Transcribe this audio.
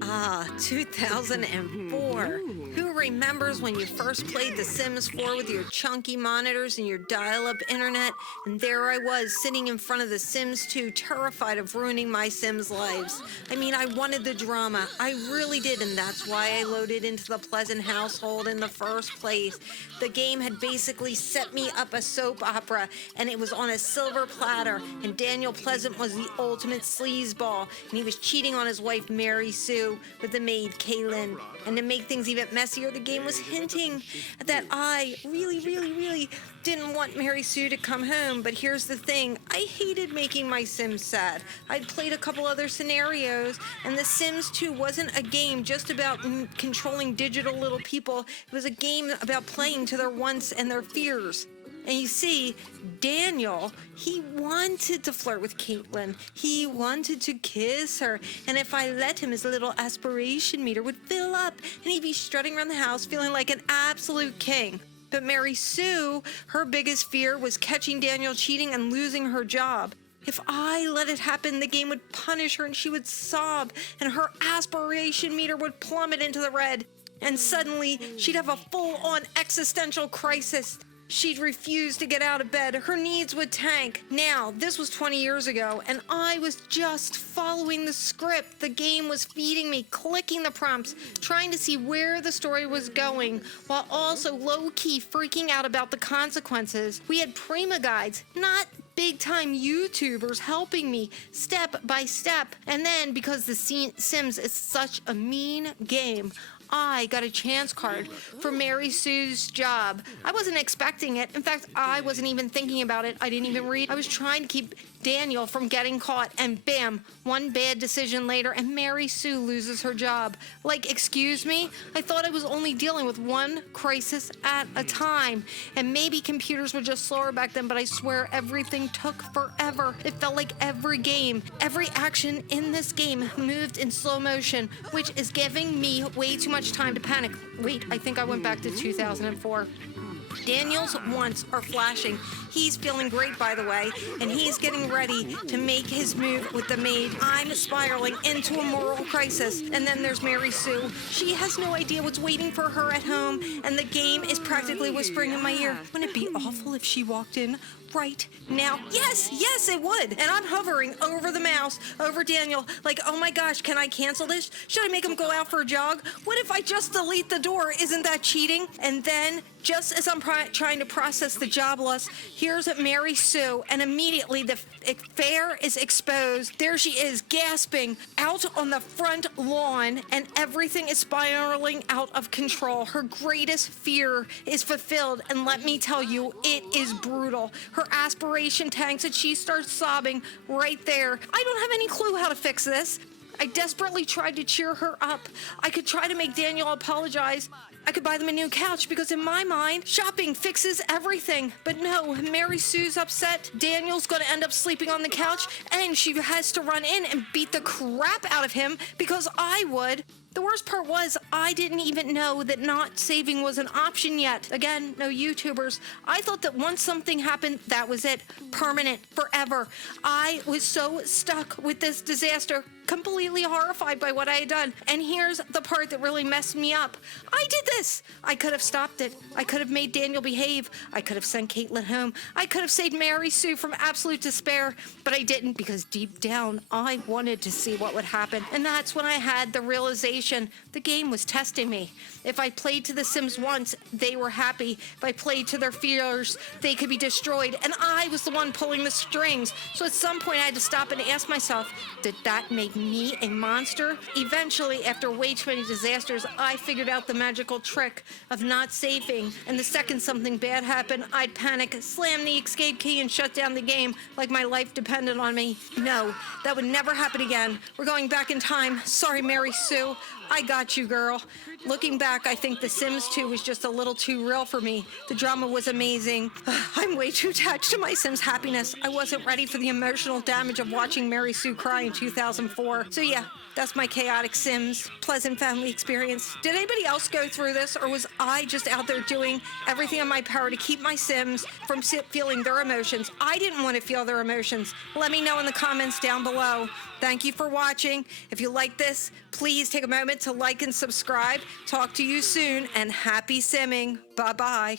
2004. Who remembers when you first played The Sims 4 with your chunky monitors and your dial-up internet? And there I was, sitting in front of The Sims 2, terrified of ruining my Sims' lives. I mean, I wanted the drama. I really did, and that's why I loaded into the Pleasant household in the first place. The game had basically set me up a soap opera, and it was on a silver platter, and Daniel Pleasant was the ultimate sleazeball, and he was cheating on his wife, Mary Sue, with the maid, Kaylin. And to make things even messier, the game was hinting that I really didn't want Mary Sue to come home. But here's the thing, I hated making my Sims sad. I'd played a couple other scenarios, and The Sims 2 wasn't a game just about controlling digital little people. It was a game about playing to their wants and their fears. And you see, Daniel, he wanted to flirt with Caitlin. He wanted to kiss her. And if I let him, his little aspiration meter would fill up, and he'd be strutting around the house feeling like an absolute king. But Mary Sue, her biggest fear was catching Daniel cheating and losing her job. If I let it happen, the game would punish her and she would sob, and her aspiration meter would plummet into the red. And suddenly, she'd have a full-on existential crisis. She'd refuse to get out of bed. Her needs would tank. Now, this was 20 years ago, and I was just following the script. The game was feeding me, clicking the prompts, trying to see where the story was going, while also low-key freaking out about the consequences. We had Prima guides, not big-time YouTubers, helping me step by step. And then, because The Sims is such a mean game, I got a chance card for Mary Sue's job. I wasn't expecting it. In fact, I wasn't even thinking about it. I didn't even read. I was trying to keep Daniel from getting caught, and bam, one bad decision later, and Mary Sue loses her job. Like, excuse me? I thought I was only dealing with one crisis at a time. And maybe computers were just slower back then, but I swear everything took forever. It felt like every action in this game moved in slow motion, which is giving me way too much time to panic. Wait, I think I went back to 2004. Daniel's wants are flashing. He's feeling great, by the way, and he's getting ready to make his move with the maid. I'm spiraling into a moral crisis. And then there's Mary Sue. She has no idea what's waiting for her at home, and the game is practically whispering in my ear, wouldn't it be awful if she walked in right now? Yes, it would. And I'm hovering over the mouse, over Daniel, like, oh my gosh, can I cancel this? Should I make him go out for a jog? What if I just delete the door? Isn't that cheating? And then, just as I'm trying to process the job loss, here's Mary Sue, and immediately the affair is exposed. There she is, gasping, out on the front lawn, and everything is spiraling out of control. Her greatest fear is fulfilled, and let me tell you, it is brutal. Her aspiration tanks, and she starts sobbing right there. I don't have any clue how to fix this. I desperately tried to cheer her up. I could try to make Daniel apologize. I could buy them a new couch, because in my mind, shopping fixes everything. But no, Mary Sue's upset. Daniel's gonna end up sleeping on the couch, and she has to run in and beat the crap out of him because I would. The worst part was, I didn't even know that not saving was an option yet. Again, no YouTubers. I thought that once something happened, that was it. Permanent, forever. I was so stuck with this disaster, completely horrified by what I had done. And here's the part that really messed me up. I did this. I could have stopped it. I could have made Daniel behave. I could have sent Caitlin home. I could have saved Mary Sue from absolute despair. But I didn't, because deep down, I wanted to see what would happen. And that's when I had the realization the game was testing me. If I played to The Sims once, they were happy. If I played to their fears, they could be destroyed. And I was the one pulling the strings. So at some point, I had to stop and ask myself, did that make me a monster? Eventually, after way too many disasters, I figured out the magical trick of not saving. And the second something bad happened, I'd panic, slam the escape key, and shut down the game like my life depended on me. No, that would never happen again. We're going back in time. Sorry, Mary Sue. I got you, girl. Looking back, I think The Sims 2 was just a little too real for me. The drama was amazing. I'm way too attached to my Sims' happiness. I wasn't ready for the emotional damage of watching Mary Sue cry in 2004. So yeah, that's my chaotic Sims pleasant family experience. Did anybody else go through this, or was I just out there doing everything in my power to keep my Sims from feeling their emotions? I didn't want to feel their emotions. Let me know in the comments down below. Thank you for watching. If you like this, please take a moment to like and subscribe. Talk to you soon, and happy simming. Bye-bye.